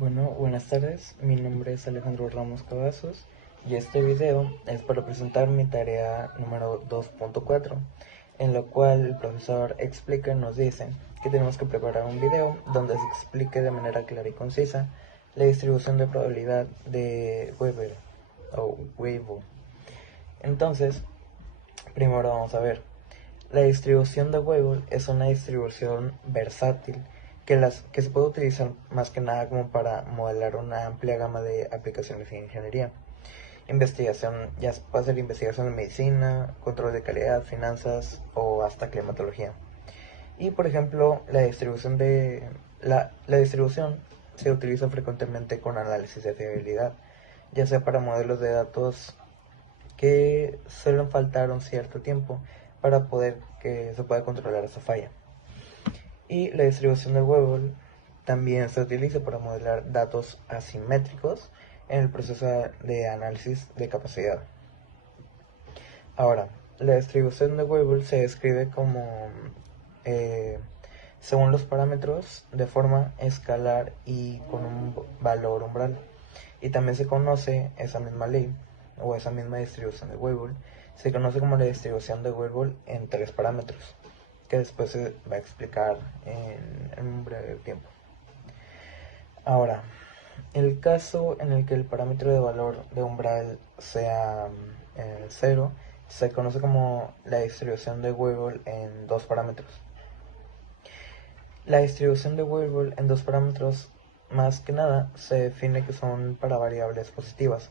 Bueno, buenas tardes, mi nombre es Alejandro Ramos Cavazos y este video es para presentar mi tarea número 2.4, en la cual el profesor explica y nos dice que tenemos que preparar un video donde se explique de manera clara y concisa la distribución de probabilidad de Weber o Weibull. Entonces, primero vamos a ver. La distribución de Weibull es una distribución versátil que se puede utilizar más que nada como para modelar una amplia gama de aplicaciones en ingeniería. Investigación, ya puede ser investigación de medicina, control de calidad, finanzas o hasta climatología. Y por ejemplo, la distribución se utiliza frecuentemente con análisis de fiabilidad, ya sea para modelos de datos que suelen faltar un cierto tiempo para poder que se pueda controlar esa falla. Y la distribución de Weibull también se utiliza para modelar datos asimétricos en el proceso de análisis de capacidad. Ahora, la distribución de Weibull se describe como según los parámetros de forma escalar y con un valor umbral. Y también se conoce esa misma ley o esa misma distribución de Weibull, se conoce como la distribución de Weibull en tres parámetros, que después se va a explicar en un breve tiempo. Ahora, el caso en el que el parámetro de valor de umbral sea 0, se conoce como la distribución de Weibull en dos parámetros. La distribución de Weibull en dos parámetros más que nada se define que son para variables positivas,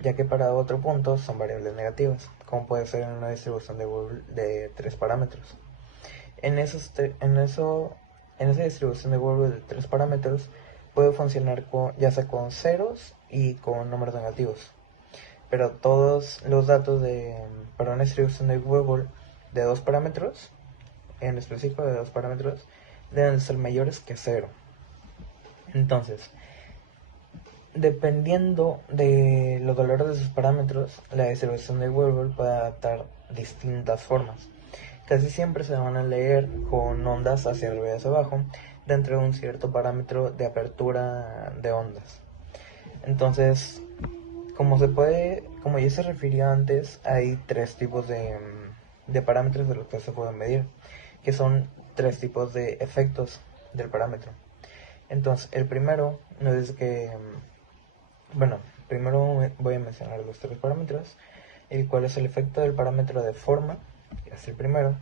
ya que para otro punto son variables negativas, como puede ser en una distribución de Weibull de tres parámetros. En esa distribución de Weibull de tres parámetros puede funcionar ya sea con ceros y con números negativos. Pero todos los datos para una distribución de Weibull de dos parámetros, en específico de dos parámetros, deben ser mayores que cero. Entonces, dependiendo de los valores de sus parámetros, la distribución de Weibull puede adaptar distintas formas. Casi siempre se van a leer con ondas hacia arriba y hacia abajo dentro de un cierto parámetro de apertura de ondas. Entonces, como ya se refirió antes, hay tres tipos de parámetros de los que se pueden medir, que son tres tipos de efectos del parámetro. Entonces, el primero nos dice que, primero voy a mencionar los tres parámetros, el cual es el efecto del parámetro de forma, que es el primero.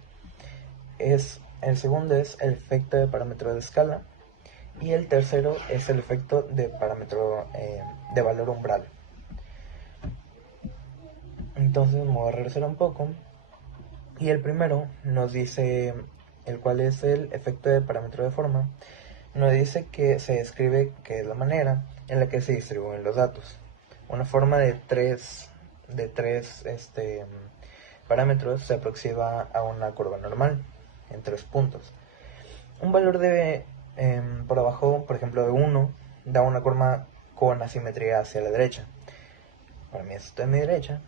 El segundo es el efecto de parámetro de escala, y el tercero es el efecto de parámetro de valor umbral. Entonces me voy a regresar un poco, y el primero nos dice, el cual es el efecto de parámetro de forma, nos dice que se describe que es la manera en la que se distribuyen los datos. Una forma de tres parámetros se aproxima a una curva normal en 3 puntos. Un valor por abajo, por ejemplo de 1, da una curva con asimetría hacia la derecha. Para mí esto es mi derecha,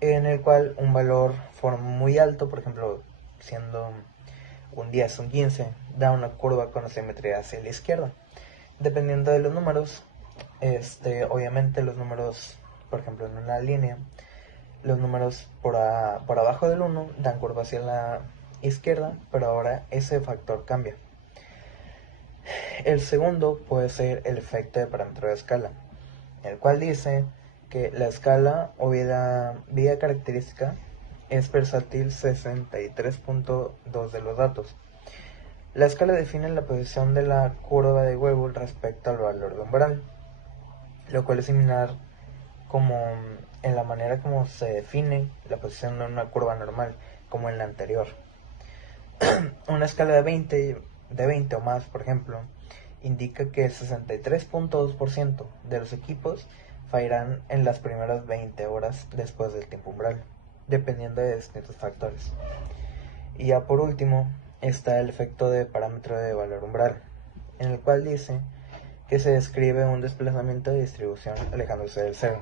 en el cual un valor forma muy alto, por ejemplo siendo un 10, un 15, da una curva con asimetría hacia la izquierda. Dependiendo de los números, obviamente los números, por ejemplo en una línea, los números por abajo del 1 dan curva hacia la izquierda, pero ahora ese factor cambia. El segundo puede ser el efecto de parámetro de escala, el cual dice que la escala o vía característica es versátil 63.2 de los datos. La escala define la posición de la curva de Weibull respecto al valor de umbral, lo cual es similar como en la manera como se define la posición de una curva normal, como en la anterior. Una escala de 20 o más, por ejemplo, indica que el 63.2% de los equipos fallarán en las primeras 20 horas después del tiempo umbral, dependiendo de distintos factores. Y ya por último está el efecto de parámetro de valor umbral, en el cual dice que se describe un desplazamiento de distribución alejándose del cero.